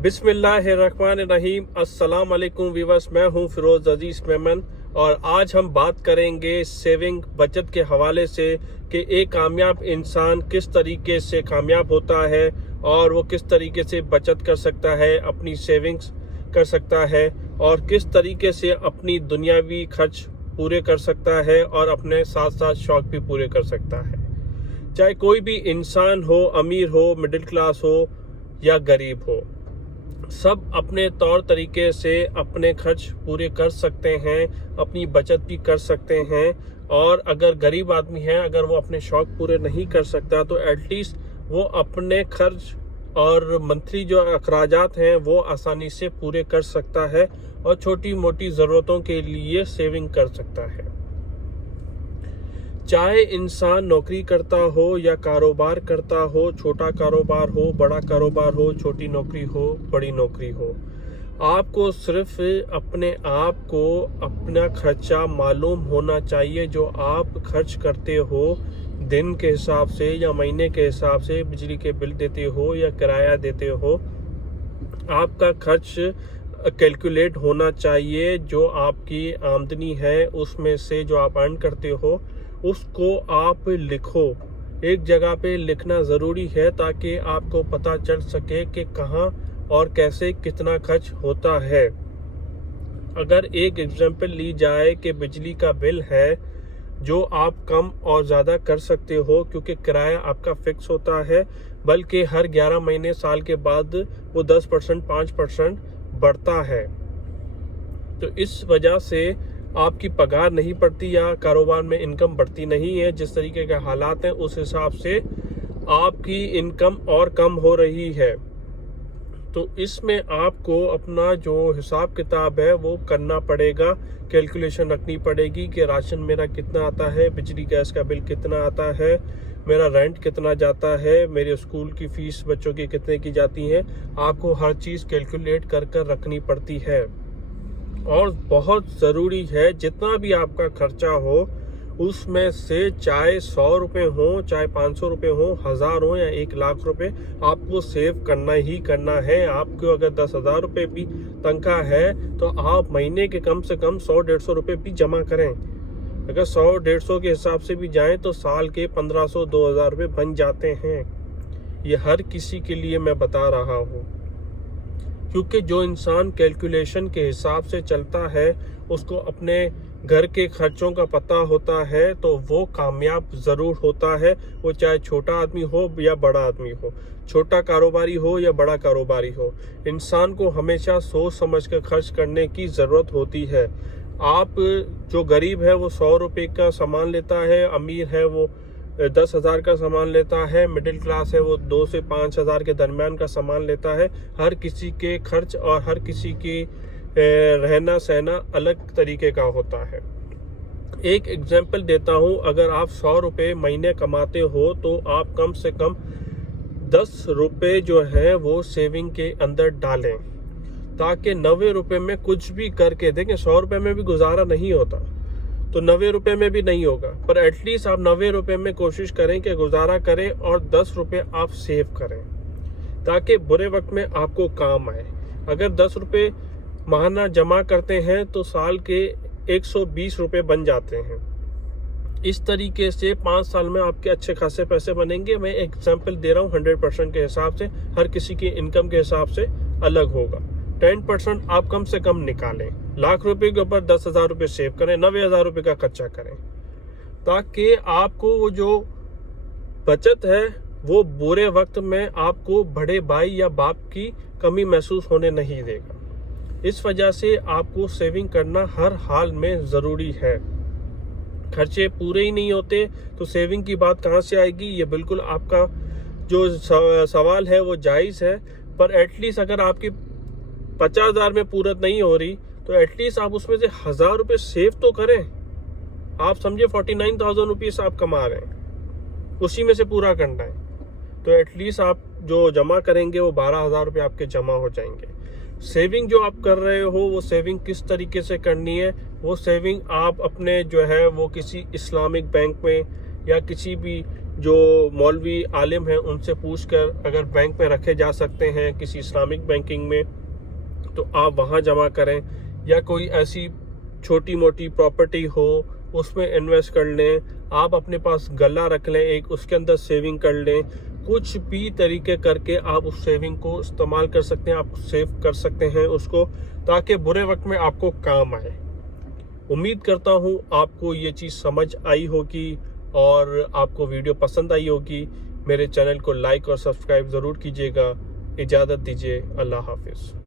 बिस्मिल्लाहिर्रहमानिर्रहीम। अस्सलाम वालेकुम व्यूअर्स, मैं हूं फिरोज अजीज मेमन और आज हम बात करेंगे सेविंग बचत के हवाले से कि एक कामयाब इंसान किस तरीके से कामयाब होता है और वो किस तरीके से बचत कर सकता है, अपनी सेविंग्स कर सकता है और किस तरीके से अपनी दुनियावी खर्च पूरे कर सकता है और अपने साथ साथ शौक भी पूरे कर सकता है। चाहे कोई भी इंसान हो, अमीर हो, मिडिल क्लास हो या गरीब हो, सब अपने तौर तरीके से अपने खर्च पूरे कर सकते हैं, अपनी बचत भी कर सकते हैं। और अगर गरीब आदमी है, अगर वो अपने शौक पूरे नहीं कर सकता तो एटलीस्ट वो अपने खर्च और मंथली जो अखराजात हैं वो आसानी से पूरे कर सकता है और छोटी मोटी ज़रूरतों के लिए सेविंग कर सकता है। चाहे इंसान नौकरी करता हो या कारोबार करता हो, छोटा कारोबार हो, बड़ा कारोबार हो, छोटी नौकरी हो, बड़ी नौकरी हो, आपको सिर्फ अपने आप को अपना खर्चा मालूम होना चाहिए। जो आप खर्च करते हो दिन के हिसाब से या महीने के हिसाब से, बिजली के बिल देते हो या किराया देते हो, आपका खर्च कैलकुलेट होना चाहिए। जो आपकी आमदनी है उसमें से जो आप अर्न करते हो उसको आप लिखो। एक जगह पे लिखना ज़रूरी है ताकि आपको पता चल सके कि कहाँ और कैसे कितना खर्च होता है। अगर एक एग्जांपल ली जाए कि बिजली का बिल है जो आप कम और ज़्यादा कर सकते हो क्योंकि किराया आपका फिक्स होता है, बल्कि हर 11 महीने साल के बाद वो 10% 5% बढ़ता है। तो इस वजह से आपकी पगार नहीं बढ़ती या कारोबार में इनकम बढ़ती नहीं है। जिस तरीके के हालात हैं उस हिसाब से आपकी इनकम और कम हो रही है। तो इसमें आपको अपना जो हिसाब किताब है वो करना पड़ेगा, कैलकुलेशन रखनी पड़ेगी कि राशन मेरा कितना आता है, बिजली गैस का बिल कितना आता है, मेरा रेंट कितना जाता है, मेरे स्कूल की फीस बच्चों की कितने की जाती है। आपको हर चीज़ कैलकुलेट कर कर रखनी पड़ती है। और बहुत ज़रूरी है जितना भी आपका खर्चा हो उसमें से चाहे 100 रुपये हो, चाहे 500 रुपये हो, 1000 हो या 1 लाख रुपए, आपको सेव करना ही करना है। आपको अगर 10,000 रुपये भी तनख्वाह है तो आप महीने के कम से कम 100-150 रुपये भी जमा करें। अगर 100-150 के हिसाब से भी जाएं तो साल के 1500-2000 रुपये बन जाते हैं। ये हर किसी के लिए मैं बता रहा हूँ, क्योंकि जो इंसान कैलकुलेशन के हिसाब से चलता है उसको अपने घर के खर्चों का पता होता है तो वो कामयाब ज़रूर होता है। वो चाहे छोटा आदमी हो या बड़ा आदमी हो, छोटा कारोबारी हो या बड़ा कारोबारी हो, इंसान को हमेशा सोच समझ कर खर्च करने की ज़रूरत होती है। आप जो गरीब है वो 100 रुपये का सामान लेता है, अमीर है वो 10,000 का सामान लेता है, मिडिल क्लास है वो 2 से 5,000 के दरमियान का सामान लेता है। हर किसी के खर्च और हर किसी की रहना सहना अलग तरीके का होता है। एक एग्जांपल देता हूँ, अगर आप 100 रुपये महीने कमाते हो तो आप कम से कम 10 रुपये जो है वो सेविंग के अंदर डालें ताकि 90 रुपये में कुछ भी करके देखें। 100 रुपये में भी गुजारा नहीं होता तो 90 रुपये में भी नहीं होगा, पर एटलीस्ट आप 90 रुपये में कोशिश करें कि गुजारा करें और 10 रुपये आप सेव करें ताकि बुरे वक्त में आपको काम आए। अगर 10 रुपये माहाना जमा करते हैं तो साल के 120 रुपये बन जाते हैं। इस तरीके से 5 साल में आपके अच्छे खासे पैसे बनेंगे। मैं एग्जाम्पल दे रहा हूँ, 100% के हिसाब से, हर किसी की इनकम के हिसाब से अलग होगा। 10% आप कम से कम निकालें, लाख रुपए के ऊपर 10,000 रुपये सेव करें, 90,000 रुपये का खर्चा करें ताकि आपको वो जो बचत है वो बुरे वक्त में आपको बड़े भाई या बाप की कमी महसूस होने नहीं देगा। इस वजह से आपको सेविंग करना हर हाल में ज़रूरी है। खर्चे पूरे ही नहीं होते तो सेविंग की बात कहाँ से आएगी। ये बिल्कुल आपका जो सवाल है वो जायज़ है, पर एटलीस्ट अगर आपकी 50,000 में पूरत नहीं हो रही तो एटलीस्ट आप उसमें से 1,000 रुपये सेव तो करें। आप समझे 49,000 रुपीज़ आप कमा रहे हैं, उसी में से पूरा करना है तो एटलीस्ट आप जो जमा करेंगे वो 12,000 रुपये आपके जमा हो जाएंगे। सेविंग जो आप कर रहे हो वो सेविंग किस तरीके से करनी है, वो सेविंग आप अपने जो है वो किसी इस्लामिक बैंक में या किसी भी जो मौलवी आलिम हैं उनसे पूछकर अगर बैंक में रखे जा सकते हैं किसी इस्लामिक बैंकिंग में, तो आप वहाँ जमा करें, या कोई ऐसी छोटी मोटी प्रॉपर्टी हो उसमें इन्वेस्ट कर लें। आप अपने पास गला रख लें एक, उसके अंदर सेविंग कर लें। कुछ भी तरीके करके आप उस सेविंग को इस्तेमाल कर सकते हैं, आप सेव कर सकते हैं उसको, ताकि बुरे वक्त में आपको काम आए। उम्मीद करता हूँ आपको ये चीज़ समझ आई होगी और आपको वीडियो पसंद आई होगी। मेरे चैनल को लाइक और सब्सक्राइब ज़रूर कीजिएगा। इजाज़त दीजिए, अल्लाह हाफिज़।